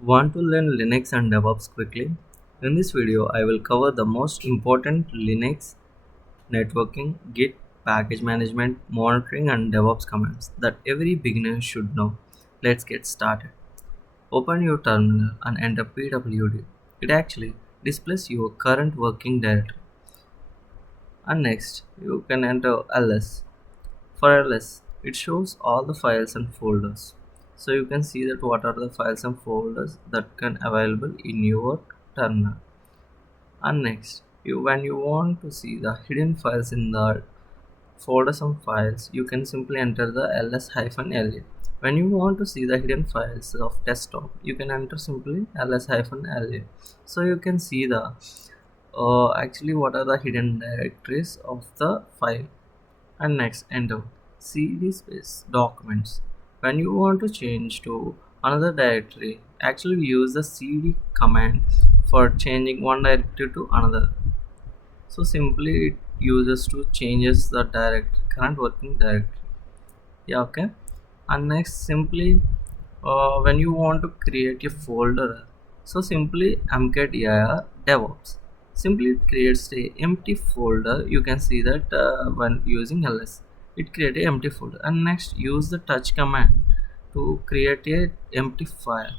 Want to learn Linux and DevOps quickly? In this video, I will cover the most important Linux, networking, Git, package management, monitoring, and DevOps commands that every beginner should know. Let's get started. Open your terminal and enter pwd. It actually displays your current working directory. And next, you can enter ls. For ls, it shows all the files and folders. So you can see that what are the files and folders that can available in your terminal. And next, when you want to see the hidden files in the folders and files, you can simply enter the ls-la. When you want to see the hidden files of desktop, you can enter simply ls-la. So you can see the actually what are the hidden directories of the file. And next, enter cd space documents. When you want to change to another directory, actually we use the cd command for changing one directory to another. So simply it uses to changes the current working directory. Yeah, okay. And next, simply when you want to create a folder, so simply mkdir devops. Simply it creates a empty folder. You can see that when using ls, it creates a empty folder. And next, use the touch command to create a empty file.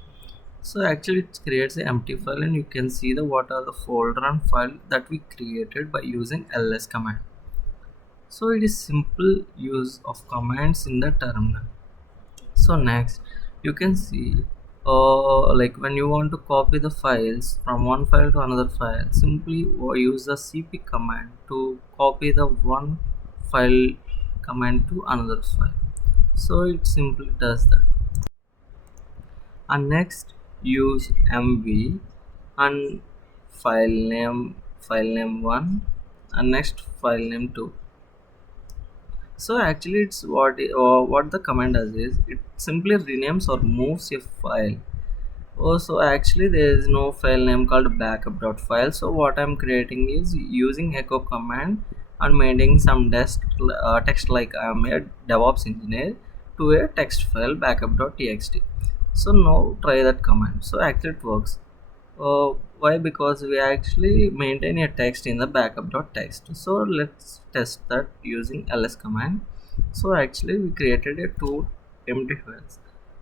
So actually it creates an empty file, and you can see the what are the folder and file that we created by using ls command. So it is simple use of commands in the terminal. So next, you can see like when you want to copy the files from one file to another file, simply use the cp command to copy the one file command to another file. So it simply does that. And next, use mv and file name 1 and next file name 2. So actually it's what the command does is it simply renames or moves a file. So actually there is no file name called backup.file. So what I'm creating is using echo command and maintaining some text like I'm a DevOps engineer to a text file backup.txt. So now try that command. So actually it works. Why? Because we actually maintain a text in the backup.txt. So let's test that using ls command. So actually we created a two empty files.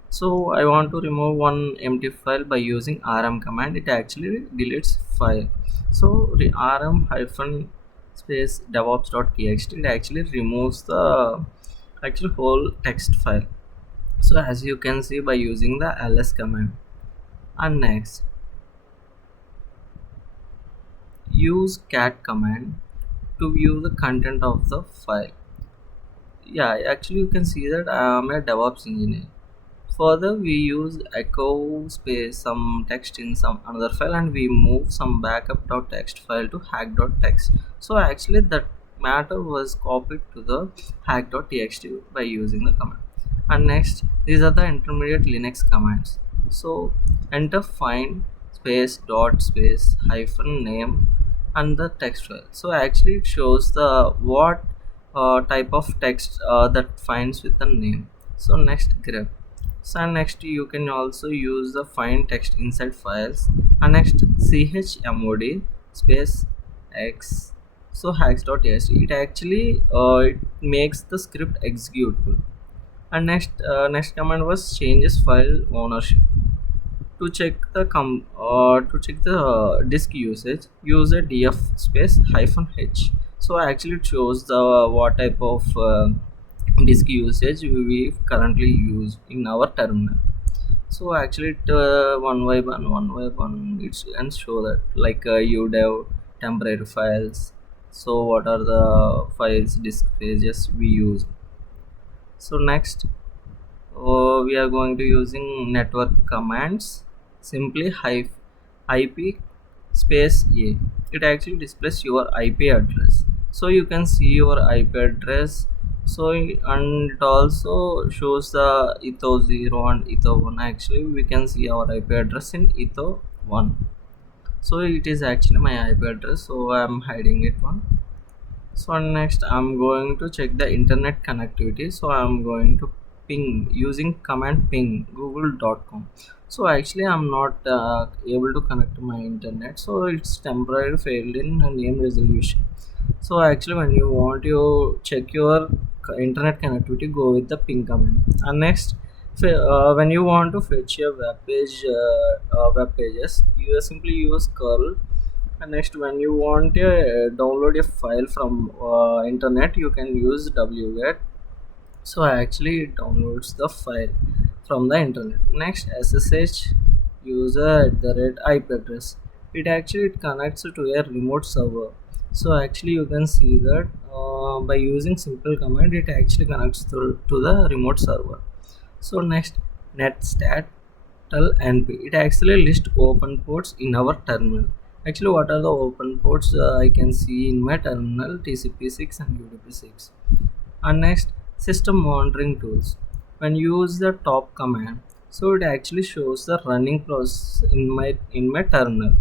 So I want to remove one empty file by using rm command. It actually deletes file. So the rm hyphen space devops.txt, it actually removes the actual whole text file. So as you can see by using the ls command. And next, use cat command to view the content of the file. Yeah, actually you can see that I am a DevOps engineer. Further, we use echo space some text in some another file, and we move some backup.txt file to hack.txt. So actually that matter was copied to the hack.txt by using the command. And next, these are the intermediate Linux commands. So enter find space dot space hyphen name and the text file. So actually it shows the what type of text that finds with the name. So next, grep. So next you can also use the find text inside files. And next, chmod space x. So hacks.txt, it actually it makes the script executable. And next command was changes file ownership. To check the disk usage, use a df space hyphen h. So actually it shows the what type of disk usage we currently use in our terminal. So actually it one by one it's and show that like udev temporary files. So what are the files disk pages we use. So next, we are going to using network commands. Simply ip space a. It actually displays your ip address. So you can see your ip address. So and it also shows the etho 0 and etho 1. Actually we can see our ip address in etho 1. So it is actually my ip address, so I am hiding it one. So next I'm going to check the internet connectivity. So I'm going to ping using command ping google.com. So actually I'm not able to connect to my internet, so it's temporary failed in name resolution. So actually when you want to check your internet connectivity, go with the ping command. And next, when you want to fetch your web pages, you simply use curl. And next, when you want to download a file from internet, you can use wget. So actually it downloads the file from the internet. Next, ssh user at the red IP address. It connects to a remote server. So actually you can see that by using simple command, it actually connects to the remote server. So next, netstat tell np. It actually lists open ports in our terminal. Actually, what are the open ports I can see in my terminal? TCP6 and UDP6. And next, system monitoring tools. When you use the top command, so it actually shows the running process in my terminal.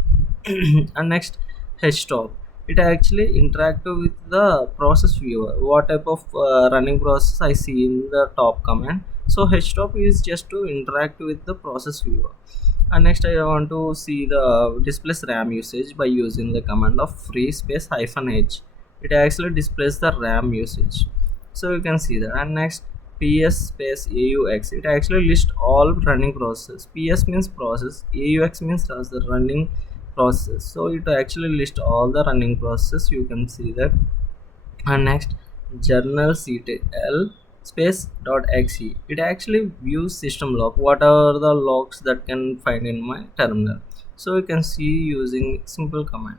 And next, htop. It actually interactive with the process viewer. What type of running process I see in the top command. So htop is just to interact with the process viewer. And next I want to see the displays RAM usage by using the command of free space -h. It actually displays the RAM usage. So you can see that. And next, ps space aux. It actually lists all running process. Ps means process, aux means as the running process. So it actually lists all the running process. You can see that. And next, journal ctl space .exe. It actually views system log. What are the logs that can find in my terminal? So you can see using simple command.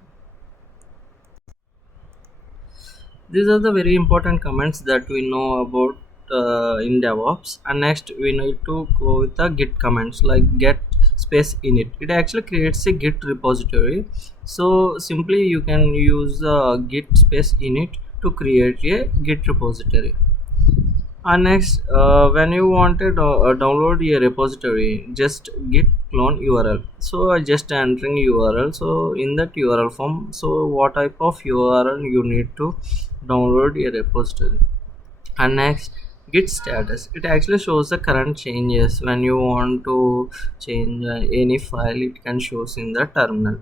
These are the very important commands that we know about in DevOps. And next we need to go with the Git commands like get space init. It actually creates a Git repository. So simply you can use Git space init to create a Git repository. And next, when you want to download a repository, just git clone URL. So I just entering URL. So in that URL form, so what type of URL you need to download a repository. And next, git status. It actually shows the current changes. When you want to change any file, it can shows in the terminal.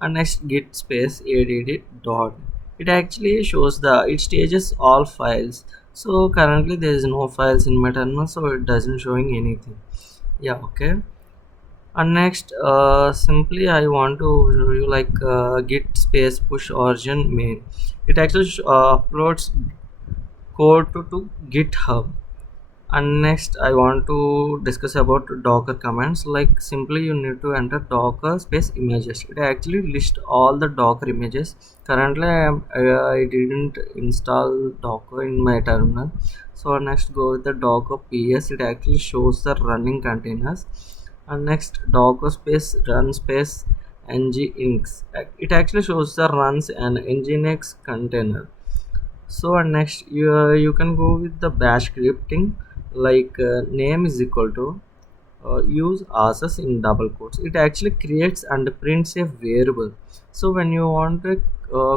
And next, git space add dot. It actually shows it stages all files. So currently there is no files in my terminal, so it doesn't showing anything. Yeah, okay. And next, simply I want to show you like git space push origin main. It actually uploads code to GitHub. And next I want to discuss about docker commands. Like simply you need to enter docker space images. It actually lists all the docker images. Currently I didn't install docker in my terminal. So next, go with the docker ps. It actually shows the running containers. And next, docker space run space nginx. It actually shows the runs and nginx container. So and next, you can go with the bash scripting. Like name is equal to use access in double quotes. It actually creates and prints a variable. So when you want to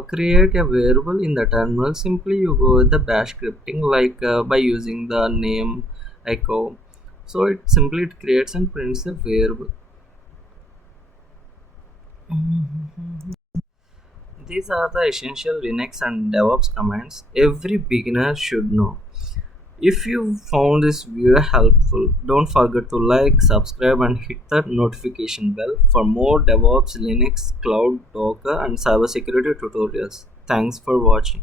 create a variable in the terminal, simply you go with the bash scripting, like by using the name echo. So it creates and prints a variable. These are the essential Linux and DevOps commands every beginner should know. If you found this video helpful, don't forget to like, subscribe, and hit the notification bell for more DevOps, Linux, Cloud, Docker, and cybersecurity tutorials. Thanks for watching.